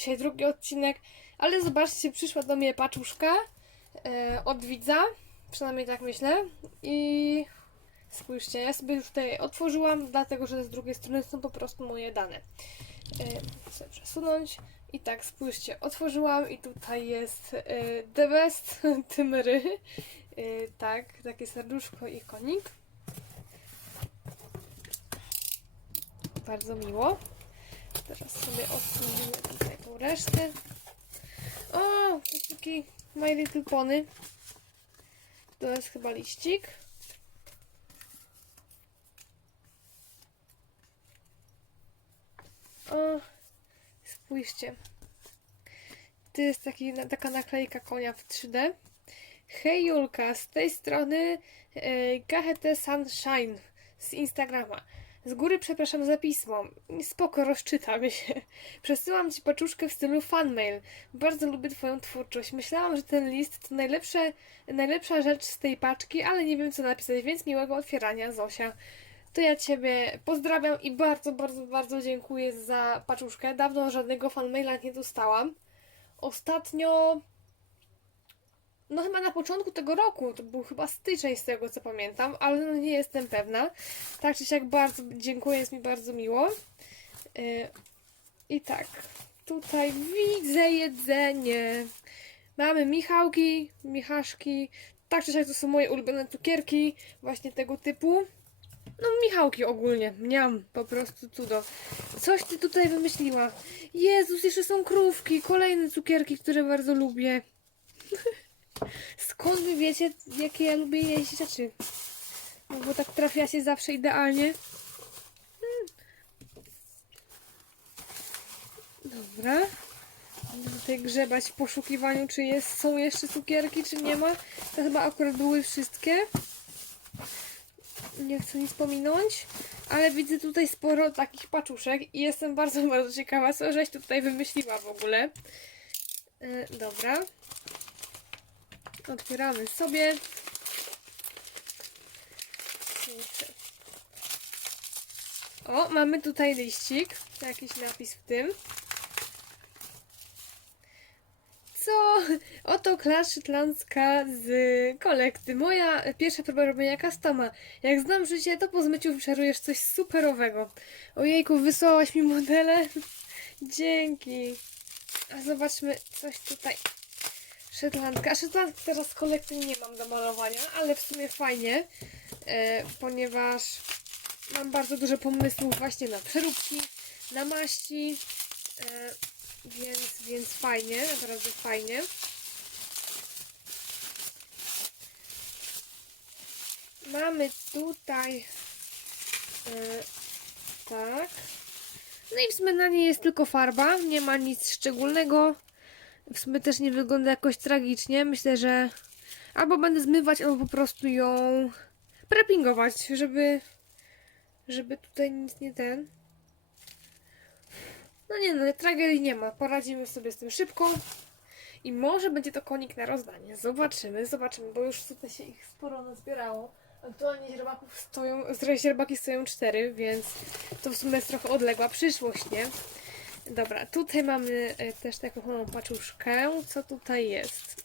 dzisiaj drugi odcinek, ale zobaczcie, przyszła do mnie paczuszka e, od widza, przynajmniej tak myślę i spójrzcie, ja sobie już tutaj otworzyłam, dlatego że z drugiej strony są po prostu moje dane. E, przesunąć i tak, spójrzcie, otworzyłam i tutaj jest e, The Best Tymry, e, tak, takie serduszko i konik. Bardzo miło. Teraz sobie odsuniemy tutaj tą resztę. O, taki My Little Pony. To jest chyba liścik. O, spójrzcie. To jest taki, taka naklejka konia w 3D. Hej Julka, z tej strony e, KHT Sunshine z Instagrama. Z góry przepraszam za pismo. Spoko, rozczytam się. Przesyłam Ci paczuszkę w stylu fanmail. Bardzo lubię Twoją twórczość. Myślałam, że ten list to najlepsze, najlepsza rzecz z tej paczki, ale nie wiem co napisać, więc miłego otwierania, Zosia. To ja Ciebie pozdrawiam i bardzo, bardzo, bardzo dziękuję za paczuszkę. Dawno żadnego fanmaila nie dostałam. Ostatnio no chyba na początku tego roku, to był chyba styczeń z tego co pamiętam, ale no nie jestem pewna. Tak czy siak bardzo dziękuję, jest mi bardzo miło. Yy, I tak, tutaj widzę jedzenie. Mamy Michałki, Michaszki. Tak czy siak to są moje ulubione cukierki, właśnie tego typu. No Michałki ogólnie, miam, po prostu cudo. Coś ty tutaj wymyśliła. Jezus, jeszcze są krówki, kolejne cukierki, które bardzo lubię. Skąd wy wiecie, jakie ja lubię jeść rzeczy? No bo tak trafia się zawsze idealnie. Hmm. Dobra. Będę tutaj grzebać w poszukiwaniu, czy jest, są jeszcze cukierki, czy nie ma. To chyba akurat były wszystkie. Nie chcę nic pominąć. Ale widzę tutaj sporo takich paczuszek i jestem bardzo, bardzo ciekawa, co żeś tutaj wymyśliła w ogóle. E, dobra. Otwieramy sobie. O, mamy tutaj liścik. Jakiś napis w tym. Co? Oto szotlandzka z kolekty. Moja pierwsza próba robienia customa. Jak znam życie, to po zmyciu wyczarujesz coś superowego. Ojejku, wysłałaś mi modele. Dzięki. A zobaczmy coś tutaj. Szetlandka. Szetlandki teraz kolekcji nie mam do malowania, ale w sumie fajnie, e, ponieważ mam bardzo dużo pomysłów właśnie na przeróbki, na maści, e, więc, więc fajnie, naprawdę fajnie. Mamy tutaj e, tak. No i w sumie na niej jest tylko farba, nie ma nic szczególnego. W sumie też nie wygląda jakoś tragicznie. Myślę, że albo będę zmywać, albo po prostu ją preppingować, żeby żeby tutaj nic nie ten. No nie no, tragedii nie ma. Poradzimy sobie z tym szybko. I może będzie to konik na rozdanie. Zobaczymy, zobaczymy, bo już tutaj się ich sporo nazbierało. Aktualnie źrebaków stoją, źrebaki stoją cztery, więc to w sumie jest trochę odległa przyszłość, nie? Dobra, tutaj mamy e, też taką małą paczuszkę. Co tutaj jest?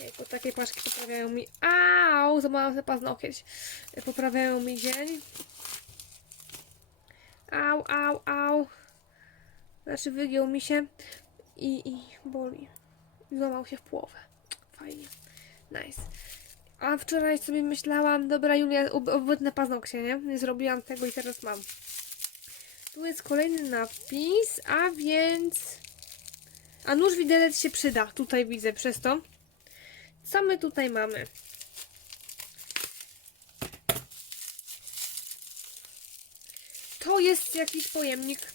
Jako takie paczki poprawiają mi... Au! Złamałam sobie paznokieć. Poprawiają mi dzień. Au, au, au. Znaczy wygiął mi się i, i boli. Złamał się w połowę. Fajnie. Nice. A wczoraj sobie myślałam, dobra Julia, ob- obłydne paznokcie, nie? Nie zrobiłam tego i teraz mam. Tu jest kolejny napis, a więc... A nóż widelec się przyda, tutaj widzę przez to. Co my tutaj mamy? To jest jakiś pojemnik.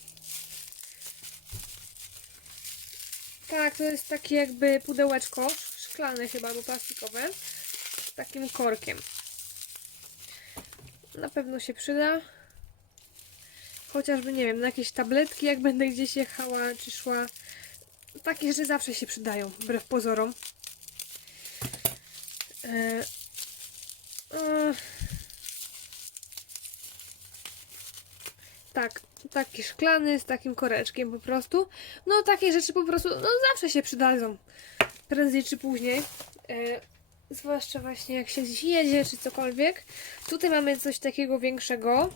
Tak, to jest takie jakby pudełeczko, szklane chyba, albo plastikowe, z takim korkiem. Na pewno się przyda. Chociażby, nie wiem, na jakieś tabletki, jak będę gdzieś jechała czy szła. Takie rzeczy zawsze się przydają, wbrew pozorom. E, e, tak, taki szklany z takim koreczkiem po prostu. No takie rzeczy po prostu, no zawsze się przydadzą. Prędzej czy później. E, zwłaszcza właśnie jak się gdzieś jedzie czy cokolwiek. Tutaj mamy coś takiego większego.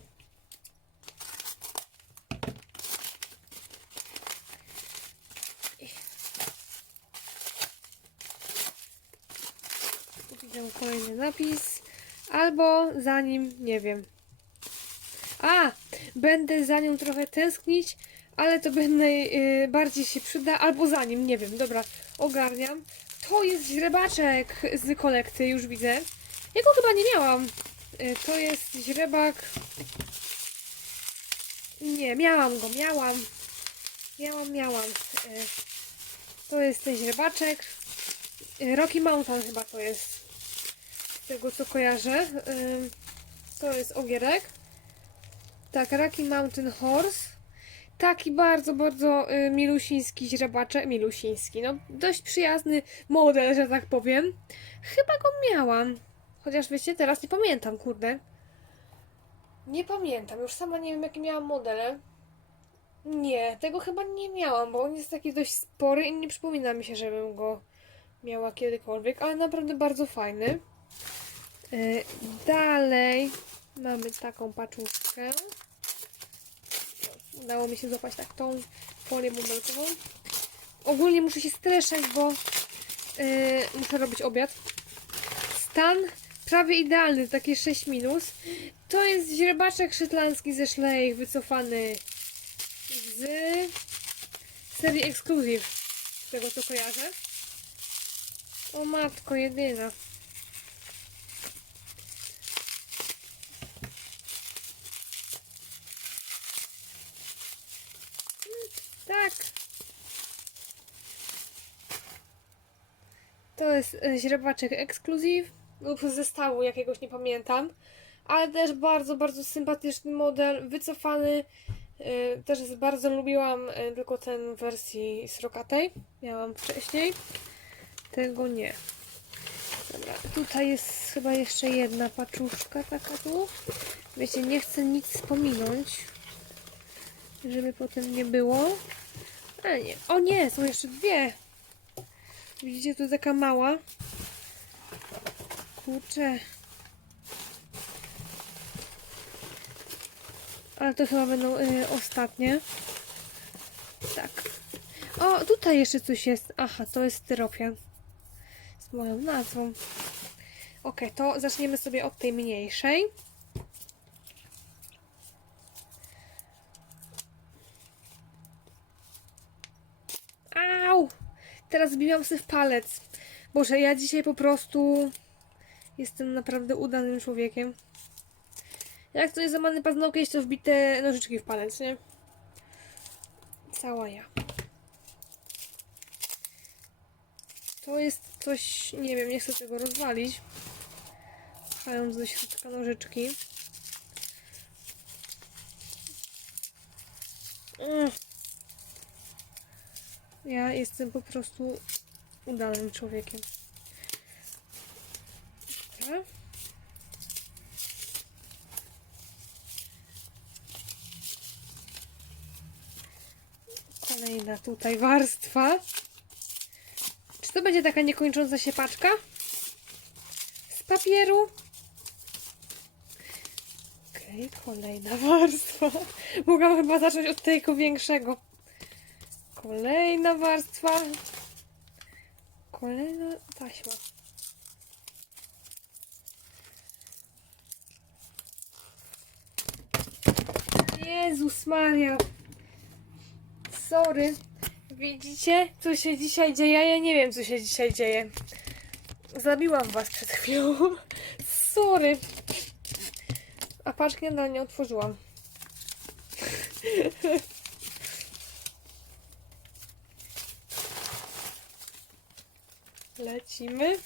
Widzę kolejny napis. Albo za nim, nie wiem. A! Będę za nią trochę tęsknić, ale to będę y, bardziej się przyda, albo za nim, nie wiem. Dobra, ogarniam. To jest źrebaczek z kolekcji, już widzę. Ja go chyba nie miałam. Y, to jest źrebak. Nie, miałam go, miałam. Miałam, miałam. Y, to jest ten źrebaczek. Y, Rocky Mountain chyba to jest. Tego co kojarzę. To jest ogierek. Tak, Rocky Mountain Horse. Taki bardzo, bardzo y, milusiński źrebaczek. Milusiński, no dość przyjazny model, że tak powiem. Chyba go miałam. Chociaż wiecie, teraz nie pamiętam, kurde. Nie pamiętam, już sama nie wiem jakie miałam modele. Nie, tego chyba nie miałam, bo on jest taki dość spory i nie przypomina mi się, żebym go miała kiedykolwiek, ale naprawdę bardzo fajny. Y, Dalej mamy taką paczuszkę. Udało mi się złapać tak tą folię bąbelkową. Ogólnie muszę się streszać, bo yy, muszę robić obiad. Stan prawie idealny, takie 6 minus. To jest źrebaczek szytlandzki ze szlejch wycofany z serii Exclusive, z tego co kojarzę. O matko jedyna. Tak. To jest e, źrebaczek ekskluzyw lub zestawu jakiegoś nie pamiętam, ale też bardzo, bardzo sympatyczny model, wycofany. E, Też bardzo lubiłam e, tylko ten w wersji srokatej. Miałam wcześniej. Tego nie. Dobra, tutaj jest chyba jeszcze jedna paczuszka taka tu. Wiecie, nie chcę nic wspominać, żeby potem nie było. Ale nie. O nie, są jeszcze dwie. Widzicie, tu taka mała. Kurczę. Ale to chyba będą y, ostatnie. Tak. O, tutaj jeszcze coś jest. Aha, to jest styropian. Z moją nazwą. Ok, to zaczniemy sobie od tej mniejszej. Au! Teraz zbiłam sobie w palec. Boże, ja dzisiaj po prostu jestem naprawdę udanym człowiekiem. Jak to jest zamany paznokieć, to wbite nożyczki w palec, nie? Cała ja. To jest coś, nie wiem, nie chcę tego rozwalić. Pchając do środka nożyczki. Mm. Ja jestem po prostu udanym człowiekiem. Dobra. Kolejna tutaj warstwa. Czy to będzie taka niekończąca się paczka? Z papieru? Okej, kolejna warstwa. Mogłam chyba zacząć od tego większego. Kolejna warstwa. Kolejna taśma. Jezus Maria. Sorry. Widzicie, co się dzisiaj dzieje? Ja nie wiem, co się dzisiaj dzieje. Zabiłam was przed chwilą. Sorry. A paczki nadal nie otworzyłam. Lecimy.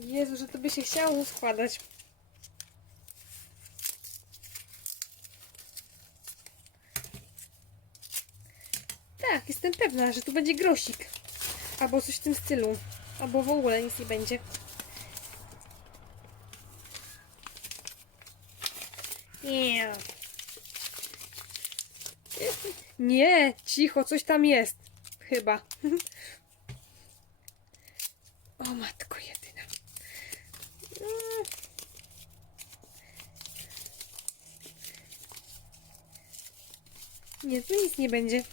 Jezu, że to by się chciało składać. Tak, jestem pewna, że tu będzie grosik. Albo coś w tym stylu. Albo w ogóle nic nie będzie. Nie. Nie, cicho, coś tam jest. Chyba. O matko jedyna. Mm. Nie, tu nic nie będzie.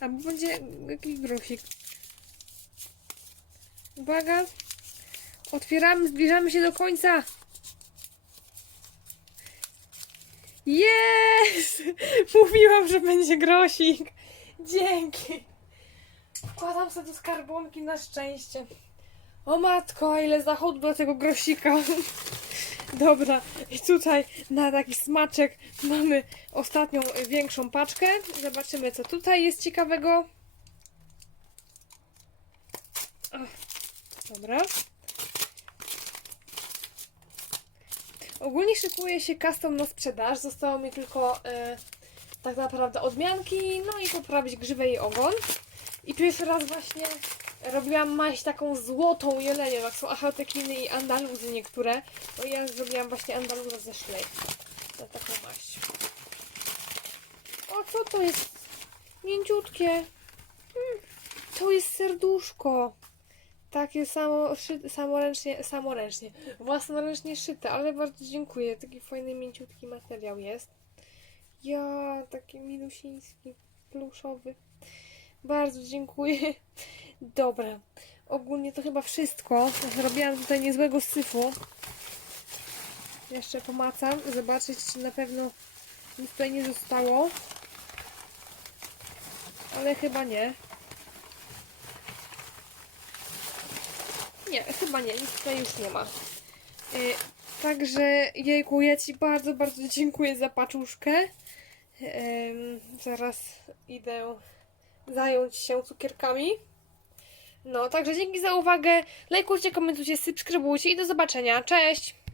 Albo będzie jakiś grosik. Uwaga. Otwieramy, zbliżamy się do końca. Jest! Mówiłam, że będzie grosik. Dzięki. Wkładam sobie do skarbonki na szczęście. O matko, ile zachodu do tego grosika. Dobra, i tutaj na taki smaczek mamy ostatnią większą paczkę. Zobaczymy, co tutaj jest ciekawego. Dobra. Ogólnie szykuje się custom na sprzedaż. Zostało mi tylko e, tak naprawdę odmianki, no i poprawić grzywę i ogon. I pierwszy raz właśnie robiłam maść taką złotą jelenią, jak są achatekiny i andaluzy niektóre. No i ja zrobiłam właśnie andaluza ze szlej. Na taką maść. O, co to jest? Mięciutkie. Hmm, to jest serduszko. Takie samo, szy, samoręcznie, samoręcznie, własnoręcznie szyte, ale bardzo dziękuję. Taki fajny, mięciutki materiał jest. Ja, taki milusiński, pluszowy. Bardzo dziękuję. Dobra. Ogólnie to chyba wszystko. Zrobiłam tutaj niezłego syfu. Jeszcze pomacam, zobaczyć, czy na pewno nic tutaj nie zostało. Ale chyba nie. Nie, chyba nie, nic tutaj już nie ma. Y, także jejku, ja Ci bardzo, bardzo dziękuję za paczuszkę. Ym, zaraz idę zająć się cukierkami. No, także dzięki za uwagę. Lajkujcie, komentujcie, subskrybujcie i do zobaczenia. Cześć!